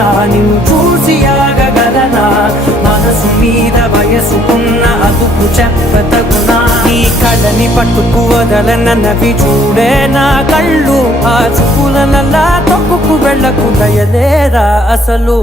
ఆగగలనా నిన్ను చూసి ఆగగలనా మనసు మీద వయసుకున్న అదుపు చెప్పతగునా నీ కళ్ళని పట్టుకు వదలనన్నవి చూడే నా కళ్ళు ఆ చూపుల నల్లా తొక్కుకు వెళ్ళకు దయలేరా అసలు